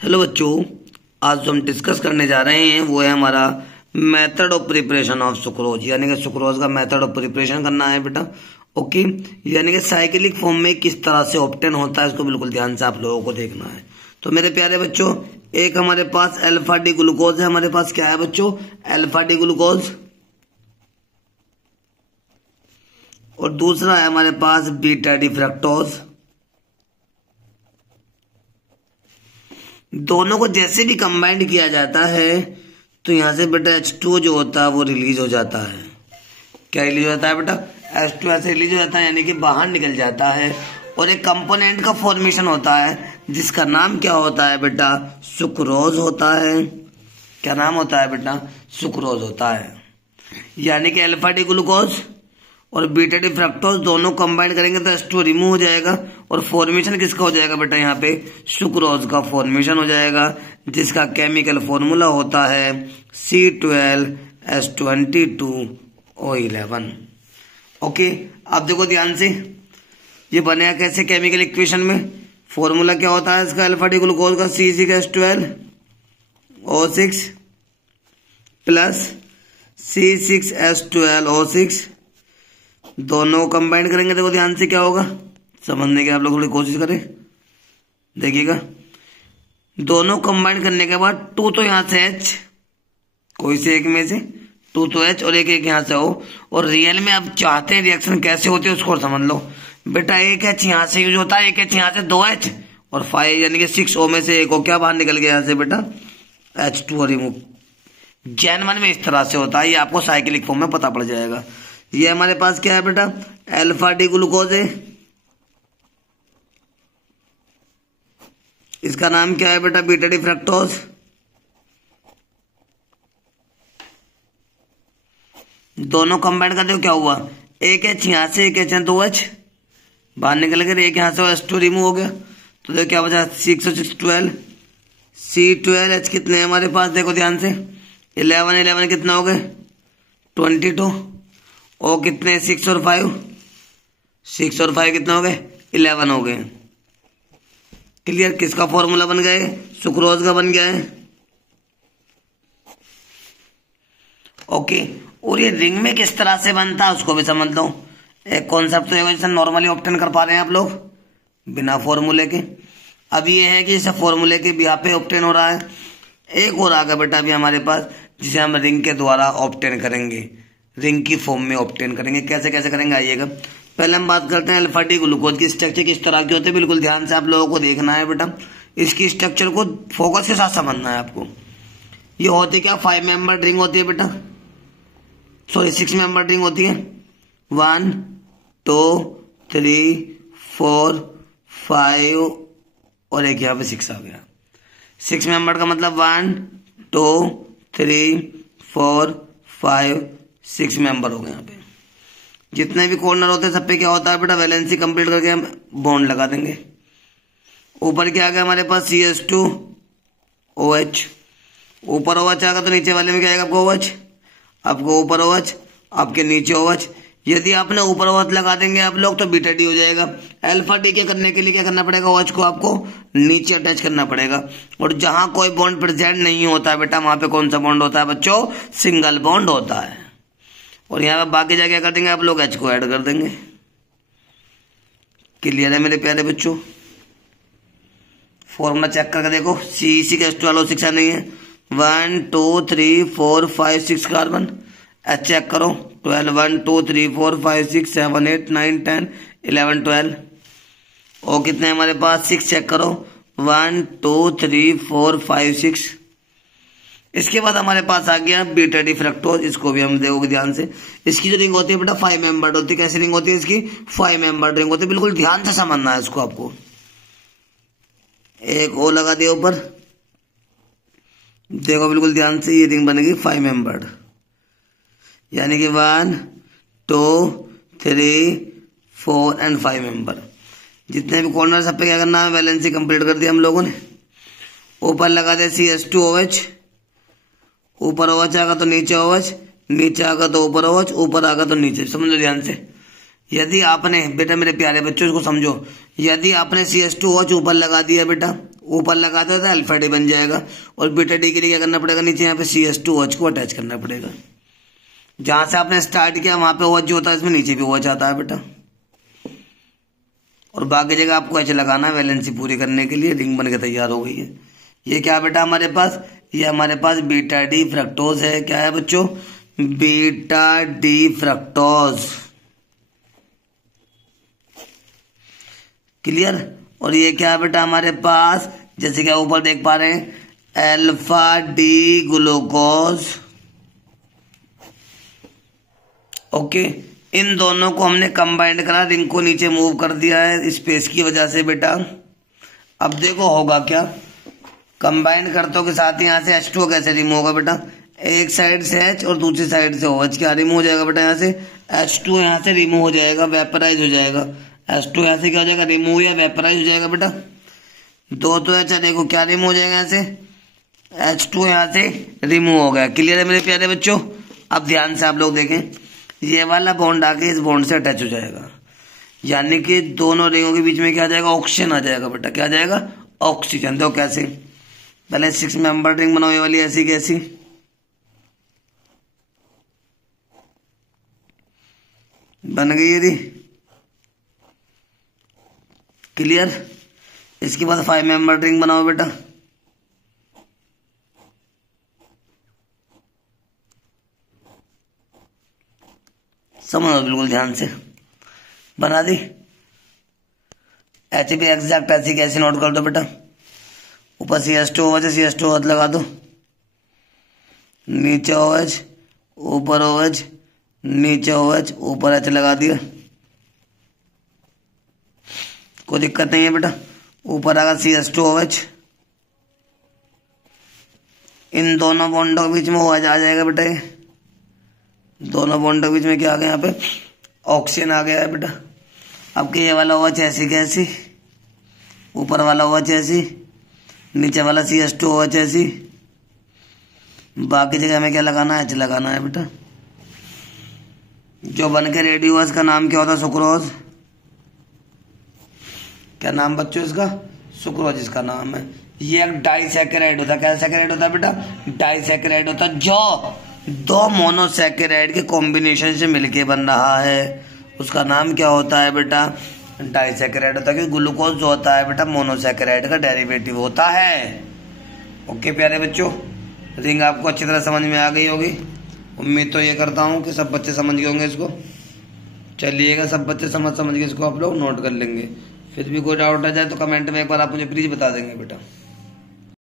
Hello बच्चों, आज जो हम डिस्कस करने जा रहे हैं वो है हमारा method of preparation of sucrose, यानी कि सुक्रोज का मेथड ऑफ प्रिपरेशन करना है बेटा। ओके, यानी कि साइक्लिक फॉर्म में किस तरह से ऑब्टेन होता है इसको बिल्कुल ध्यान से आप लोगों को देखना है। तो मेरे प्यारे बच्चों, एक हमारे पास अल्फा डी ग्लूकोज है। हमारे पास क्या है बच्चों? Alpha D glucose. और दूसरा है हमारे पास बीटा डी फ्रक्टोज। दोनों को जैसे भी कंबाइंड किया जाता है तो यहां से बेटा H2 जो होता है वो रिलीज हो जाता है। क्या रिलीज हो जाता है बेटा? H2 ऐसे रिलीज हो जाता है, यानी कि बाहर निकल जाता है। और एक कंपोनेंट का फॉर्मेशन होता है जिसका नाम क्या होता है बेटा? सुक्रोज होता है। क्या नाम होता है बेटा? सुक्रोज होता है। यानी कि अल्फा डी ग्लूकोज और बीटा डी फ्रक्टोज दोनों कंबाइन करेंगे तो H2 रिमूव हो जाएगा और फॉर्मेशन किसका हो जाएगा बेटा? यहाँ पे सुक्रोज का फॉर्मेशन हो जाएगा, जिसका केमिकल फॉर्मूला होता है C12H22O11। ओके, अब देखो ध्यान से, ये बनेगा कैसे केमिकल इक्वेशन में? फॉर्मूला क्या होता है इसका? अल्फा डी ग्लूकोज का C6H12O6 प्लस C6H12O6, दोनों कंबाइन करेंगे। देखो ध्यान से क्या होगा, समझने की आप लोग थोड़ी कोशिश करें, देखिएगा। दोनों कंबाइन करने के बाद 2 तो यहां से H, कोई से एक में से 2 तो H और एक यहां से O। और रियल में आप चाहते हैं रिएक्शन कैसे होती है उसको समझ लो बेटा। एक H यहां से यूज होता है, एक H यहां से 2H और 5 यानी कि 6O में से एक O क्या बाहर निकल गया यहां से बेटा? H2 remove. जेनवन में इस तरह से होता है, ये आपको साइक्लिक फॉर्म में पता पड़ जाएगा। ये हमारे पास क्या है बेटा? अल्फा डी ग्लूकोज है। इसका नाम क्या है बेटा? Beta D fructose. दोनों कंबाइन करते हो क्या हुआ? एक H यहां से, एक H 2H बाहर निकल गए, एक यहां से H2 रिमूव हो गया। तो देखो क्या बचा? 6 और 6 12, C12H कितने हमारे पास? देखो ध्यान से, 11 कितना हो गए? 22। ओ कितने? 6 और 5, 6 और 5 कितना हो गए? 11 हो गए। क्लियर? किसका फॉर्मूला बन गए? सुक्रोज का बन गया है। ओके, और ये रिंग में किस तरह से बनता है उसको भी समझ लो। एक कॉन्सेप्ट तो नॉर्मली ऑब्टेन कर पा रहे हैं आप लोग बिना फॉर्मूले के। अब ये है कि इसे फॉर्मूले के यहाँ पे ऑब्टेन हो रहा है। एक और आ गया बेटा अभी हमारे पास, जिसे हम रिंग के द्वारा ऑब्टेन करेंगे, रिंग की फॉर्म में ऑब्टेन करेंगे। कैसे कैसे करेंगे आइएगा। पहले हम बात करते हैं अल्फा डी ग्लूकोज की स्ट्रक्चर किस तरह की होती है। बिल्कुल ध्यान से आप लोगों को देखना है बेटा, इसकी स्ट्रक्चर को फोकस के साथ समझना है आपको। ये होती क्या? 5 मेंबर रिंग होती है बेटा, सॉरी 6 मेंबर रिंग होती है। 1 2 3 4 5 और एक यहाँ पे 6 आ गया। 6 मेंबर का मतलब 1 2 3 4 5 6 मेंबर हो गए। यहाँ पे जितने भी कॉर्नर होते हैं सब पे क्या होता है बेटा? वैलेंसी कंप्लीट करके हम बॉन्ड लगा देंगे। ऊपर क्या आ गया हमारे पास? CH2OH। ऊपर OH आएगा तो नीचे वाले में क्या आएगा आपको? OH। आपको ऊपर OH, आपके नीचे OH। यदि आपने ऊपर OH लगा देंगे आप लोग तो बीटा डी हो जाएगा। अल्फा डी के करने के लिए क्या करना पड़ेगा? OH को आपको नीचे अटैच करना पड़ेगा। और जहां कोई बॉन्ड प्रेजेंट नहीं होता है बेटा, वहां पे कौन सा बॉन्ड होता है बच्चों? सिंगल बॉन्ड होता है। और यहाँ पे बाकी जगह क्या कर देंगे आप लोग? H को ऐड कर देंगे। क्लियर है मेरे प्यारे बच्चों? फॉर्मूला चेक करके देखो, C6H12O6 नहीं है। 1 2 3 4 5 6 कार्बन। H चेक करो, 12 1 2 3 4 5 6 7 8 9 10 11 12। और कितने हमारे पास? 6 चेक करो, 1 2 3 4 5 6। इसके बाद हमारे पास आ गया बीटा डी फ्रक्टोज। इसको भी हम देखोगे ध्यान से। इसकी जो रिंग होती है बेटा 5 मेंबर्ड होती है। कैसी रिंग होती है इसकी? 5 मेंबर्ड रिंग होती है। बिल्कुल ध्यान से समझना है इसको आपको। एक O लगा दिया ऊपर, देखो बिल्कुल ध्यान से, ये रिंग बनेगी 5 मेंबर्ड, यानी कि 1 2 3 4 एंड 5 मेंबर। जितने भी कॉर्नर सब पे क्या करना है? वैलेंसी कंप्लीट कर दिया हम लोगों ने। ऊपर लगा दिया CH2OH। ऊपर OH आएगा तो नीचे OH, नीचे आएगा तो ऊपर OH, ऊपर आएगा तो नीचे। समझो ध्यान से। यदि आपने बेटा, मेरे प्यारे बच्चों इसको समझो, यदि आपने CH2OH ऊपर लगा दिया बेटा, ऊपर लगाते हो तो अल्फा डी बन जाएगा। और बीटा डी के लिए क्या करना पड़ेगा, नीचे यहाँ पे CH2OH को अटैच करना पड़ेगा। जहां से आपने स्टार्ट किया वहां पे OH जो होता है इसमें नीचे भी OH आता है बेटा। और बाकी जगह आपको H लगाना है वैलेंसी पूरी करने के लिए। रिंग बन के तैयार हो गई है। ये क्या बेटा हमारे पास, ये हमारे पास बीटा डी फ्रक्टोज है। क्या है बच्चों, बीटा डी फ्रक्टोज। क्लियर। और ये क्या है बेटा हमारे पास, जैसे कि ऊपर देख पा रहे हैं, अल्फा डी ग्लूकोज। ओके, इन दोनों को हमने कंबाइंड करा, रिंग को नीचे मूव कर दिया है स्पेस की वजह से बेटा। अब देखो होगा क्या, कंबाइंड करतों के साथ यहाँ से H2O कैसे रिमूव होगा बेटा, एक साइड से H और दूसरी साइड से OH। क्या रिमूव हो जाएगा बेटा, यहाँ से H2 यहाँ से रिमूव हो जाएगा, वेपराइज हो जाएगा। H2 यहाँ से क्या हो जाएगा, रिमूव या वेपराइज हो जाएगा बेटा। दो तो अच्छा देखो क्या रिमूव हो जाएगा, यहाँ से H2 यहाँ से रिमूव हो गया। क्लियर है मेरे प्यारे बच्चों। अब ध्यान से आप लोग देखें, ये वाला बॉन्ड आके इस बॉन्ड से अटैच हो जाएगा, यानी कि दोनों रिंगों के बीच में क्या आ जाएगा, ऑक्सीजन आ जाएगा बेटा। क्या आ जाएगा, ऑक्सीजन। देखो कैसे, पहले 6 मेंबर रिंग बनाओ, ये वाली ऐसी कैसी, बन गई यदि। क्लियर। इसके बाद 5 मेंबर रिंग बनाओ बेटा। समझो बिल्कुल ध्यान से, बना दी। H भी एग्जैक्ट ऐसी कैसी नोट कर दो बेटा। ऊपर CH2OH है, CH2OH लगा दो, नीचे OH, ऊपर OH, नीचे OH, ऊपर H लगा दिया। कोई दिक्कत नहीं है बेटा। ऊपर आगा CH2OH, इन दोनों बॉन्डों के बीच में OH आ जाएगा बेटा। ये दोनों बॉन्डों के बीच में क्या आ गया, यहाँ पे ऑक्सीजन आ गया है बेटा। अब ये वाला OH ऐसी कैसी, ऊपर वाला OH ऐसी, नीचे वाला CH2OH ऐसी, बाकी जगह में क्या लगाना है, H लगाना है बेटा। जो बन के रेडी हुआ इसका नाम क्या होता है, सुक्रोज। क्या नाम बच्चों इसका, सुक्रोज इसका नाम है। ये एक डाइसैकेराइड होता है। क्या सैकेराइड होता है बेटा, डाइसैकेराइड होता है, जो दो मोनोसैकेराइड के कॉम्बिनेशन से मिलके बन रहा है, उसका नाम क्या होता है बेटा, डाइसैकेराइड होता है। कि ग्लूकोज जो होता है बेटा मोनोसैकेराइड का डेरिवेटिव होता है। ओके प्यारे बच्चों, रिंग आपको अच्छी तरह समझ में आ गई होगी। उम्मीद तो ये करता हूँ कि सब बच्चे समझ गए होंगे इसको। चलिएगा, सब बच्चे समझ के इसको आप लोग नोट कर लेंगे। फिर भी कोई डाउट आ जाए तो कमेंट में एक बार आप मुझे प्लीज बता देंगे बेटा।